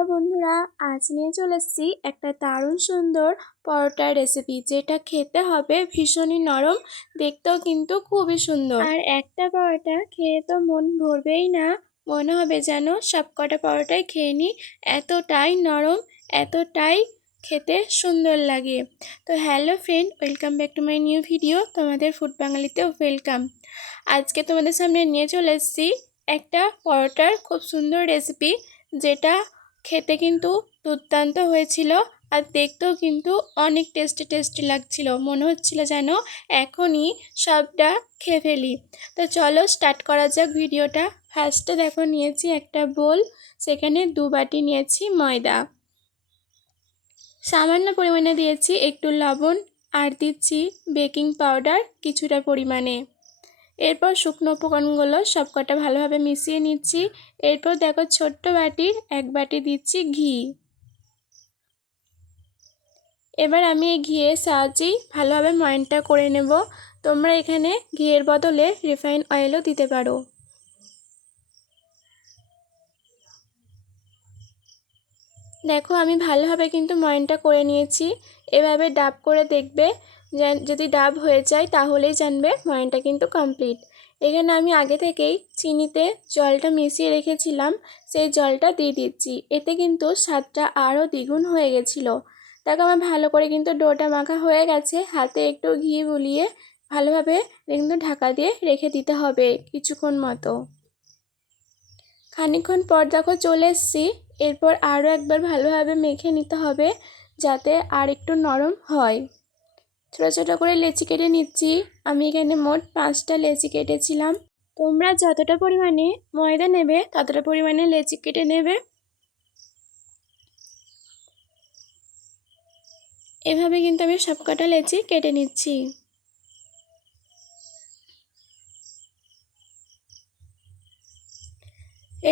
Hello বন্ধুরা, আজ নিয়ে চলে এসেছি একটা দারুণ সুন্দর পরোটার রেসিপি, যেটা খেতে হবে ভীষণই নরম, দেখতেও কিন্তু খুবই সুন্দর। আর একটা পরোটা খেয়ে তো মন ভরবেই না, মনে হবে যেন সবকটা পরোটাই খেয়ে নিই, এতটাই নরম, এতটাই খেতে সুন্দর লাগে। তো hello friend, welcome back to my new video. তোমাদের ফুড বাঙালিতেও ওয়েলকাম। আজকে তোমাদের সামনে নিয়ে চলে এসেছি একটা পরোটার খুব সুন্দর রেসিপি, যেটা খেতে কিন্তু দুর্দান্ত হয়েছিল আর দেখতেও কিন্তু অনেক টেস্টি লাগছিল। মনে হচ্ছিল যেন এখনই সবটা খেয়ে ফেলি। তো চলো স্টার্ট করা যাক ভিডিওটা। ফার্স্টে দেখো নিয়েছি একটা বোল, সেখানে 2 বাটি নিয়েছি ময়দা, সামান্য পরিমাণে দিয়েছি একটু লবণ, আর দিচ্ছি বেকিং পাউডার কিছুটা পরিমাণে। এরপর শুকনো উপকরণগুলো সবকটা ভালোভাবে মিশিয়ে নিচ্ছি। এরপর দেখো ছোট্ট বাটির 1 বাটি দিচ্ছি ঘি। এবার আমি এই ঘিয়ের সাহায্যেই ভালোভাবে ময়ানটা করে নেব। তোমরা এখানে ঘিয়ের বদলে রিফাইন অয়েলও দিতে পারো। দেখো আমি ভালোভাবে কিন্তু ময়ানটা করে নিয়েছি। এভাবে ডাব করে দেখবে, যদি ডাব হয়ে যায় তাহলেই জানবে ময়ানটা কিন্তু কমপ্লিট। এখানে আমি আগে থেকেই চিনিতে জলটা মিশিয়ে রেখেছিলাম, সেই জলটা দিয়ে দিচ্ছি। এতে কিন্তু স্বাদটা আরও দ্বিগুণ হয়ে গেছিলো। দেখো আমার ভালো করে কিন্তু ডোটা মাখা হয়ে গেছে। হাতে একটু ঘি বুলিয়ে ভালোভাবে কিন্তু ঢাকা দিয়ে রেখে দিতে হবে কিছুক্ষণ মতো। খানিকক্ষণ পর দেখো চলে এসেছি। এরপর আরও একবার ভালোভাবে মেখে নিতে হবে, যাতে আর একটু নরম হয়। ছোটো ছোটো করে লেচি কেটে নিচ্ছি। আমি এখানে মোট 5টা লেচি কেটেছিলাম। তোমরা যতটা পরিমাণে ময়দা নেবে ততটা পরিমাণে লেচি কেটে নেবে। এভাবে কিন্তু আমি সবকটা লেচি কেটে নিচ্ছি।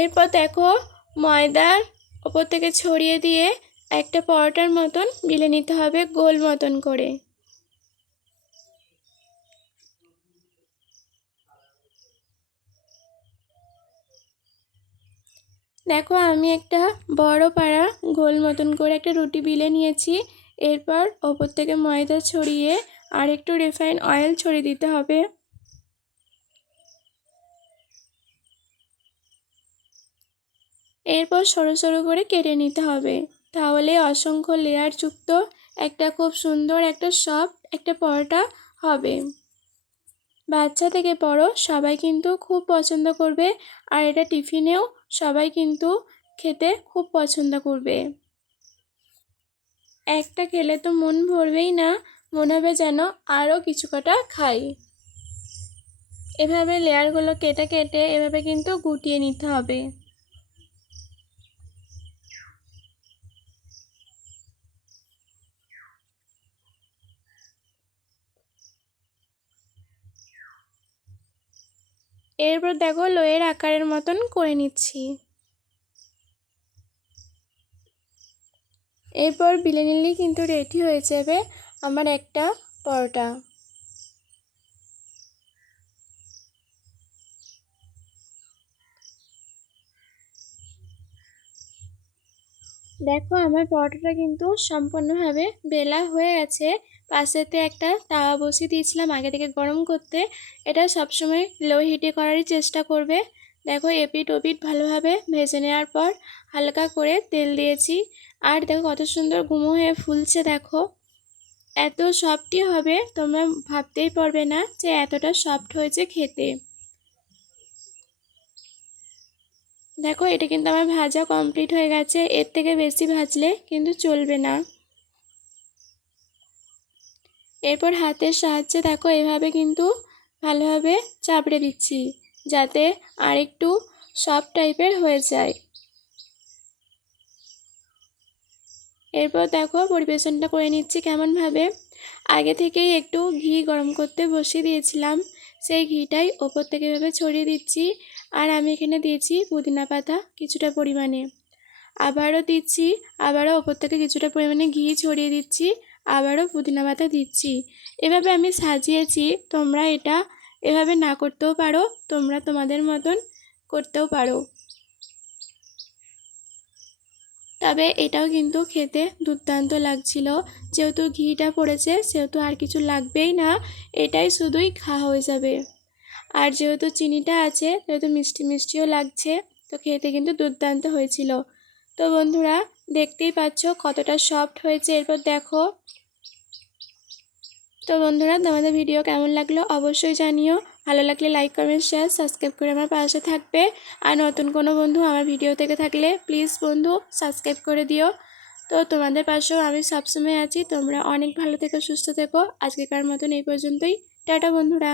এরপর দেখো ময়দার ওপর থেকে ছড়িয়ে দিয়ে একটা পরোটার মতন বেলে নিতে হবে গোল মতন করে। দেখো আমি একটা বড় পাড়া গোল মতন করে একটা রুটি বেলে নিয়েছি। এরপর ওপর থেকে ময়দা ছড়িয়ে আর একটু রিফাইন অয়েল ছড়িয়ে দিতে হবে। এরপর সরু সরু করে কেটে নিতে হবে, তাহলে অসংখ্য লেয়ার যুক্ত একটা খুব সুন্দর একটা সফট একটা পরোটা হবে। বাচ্চা থেকে বড় সবাই কিন্তু খুব পছন্দ করবে, আর এটা টিফিনেও সবাই কিন্তু খেতে খুব পছন্দ করবে। একটা খেলে তো মন ভরবেই না, মনে হবে যেন আরও কিছু কটা খাই। এভাবে লেয়ারগুলো কেটে কেটে এভাবে কিন্তু গুটিয়ে নিতে হবে। এরপর দেখো লোয়ের আকারের মতন করে নিচ্ছি। এরপর বেলে নিলেই কিন্তু রেডি হয়ে যাবে আমার একটা পরোটা। দেখো আমার পরোটাটা কিন্তু সম্পূর্ণভাবে বেলা হয়ে গেছে। পাশেতে একটা তাওয়া বসিয়ে দিয়েছিলাম আগে থেকে গরম করতে। এটা সবসময় লো হিটে করারই চেষ্টা করবে। দেখো এপিট ওপিট ভালোভাবে ভেজে নেওয়ার পর হালকা করে তেল দিয়েছি। আর দেখো কত সুন্দর গুমো হয়ে ফুলছে। দেখো এত সফটই হবে, তোমরা ভাবতেই পারবে না যে এতটা সফট হয়েছে খেতে। দেখো এটা কিন্তু আমার ভাজা কমপ্লিট হয়ে গেছে। এর থেকে বেশি ভাজলে কিন্তু চলবে না। এরপর হাতের সাহায্যে দেখো এভাবে কিন্তু ভালোভাবে চাপড়ে দিচ্ছি, যাতে আরেকটু সফট টাইপের হয়ে যায়। এরপর দেখো পরিবেশনটা করে নিচ্ছি কেমনভাবে। আগে থেকেই একটু ঘি গরম করতে বসিয়ে দিয়েছিলাম, সেই ঘিটাই ওপর থেকে এভাবে ছড়িয়ে দিচ্ছি। আর আমি এখানে দিয়েছি পুদিনা পাতা কিছুটা পরিমাণে, আবারও দিচ্ছি, আবারও ওপর থেকে কিছুটা পরিমাণে ঘি ছড়িয়ে দিচ্ছি, আবারও পুদিনা পাতা দিচ্ছি। এভাবে আমি সাজিয়েছি। তোমরা এটা এভাবে না করতেও পারো, তোমরা তোমাদের মতন করতেও পারো। তবে এটাও কিন্তু খেতে দুর্দান্ত লাগছিল। যেহেতু ঘিটা পড়েছে সেহেতু আর কিছু লাগবেই না, এটাই শুধুই খাওয়া হয়ে যাবে। আর যেহেতু চিনিটা আছে সেহেতু মিষ্টি মিষ্টিও লাগছে, তো খেতে কিন্তু দুর্দান্ত হয়েছিল। তো বন্ধুরা দেখতেই পাচ্ছ কতটা সফট হয়েছে, এরপর দেখো। তো বন্ধুরা তোমাদের ভিডিও কেমন লাগলো অবশ্যই জানিও। ভালো লাগলে লাইক কমেন্ট শেয়ার সাবস্ক্রাইব করে আমার পাশে থাকবে। আর নতুন কোনো বন্ধু আমার ভিডিও থেকে থাকলে প্লিজ বন্ধু সাবস্ক্রাইব করে দিও। তো তোমাদের পাশেও আমি সবসময় আছি। তোমরা অনেক ভালো থেকো, সুস্থ থেকো। আজকেকার মতন এই পর্যন্তই। টাটা বন্ধুরা।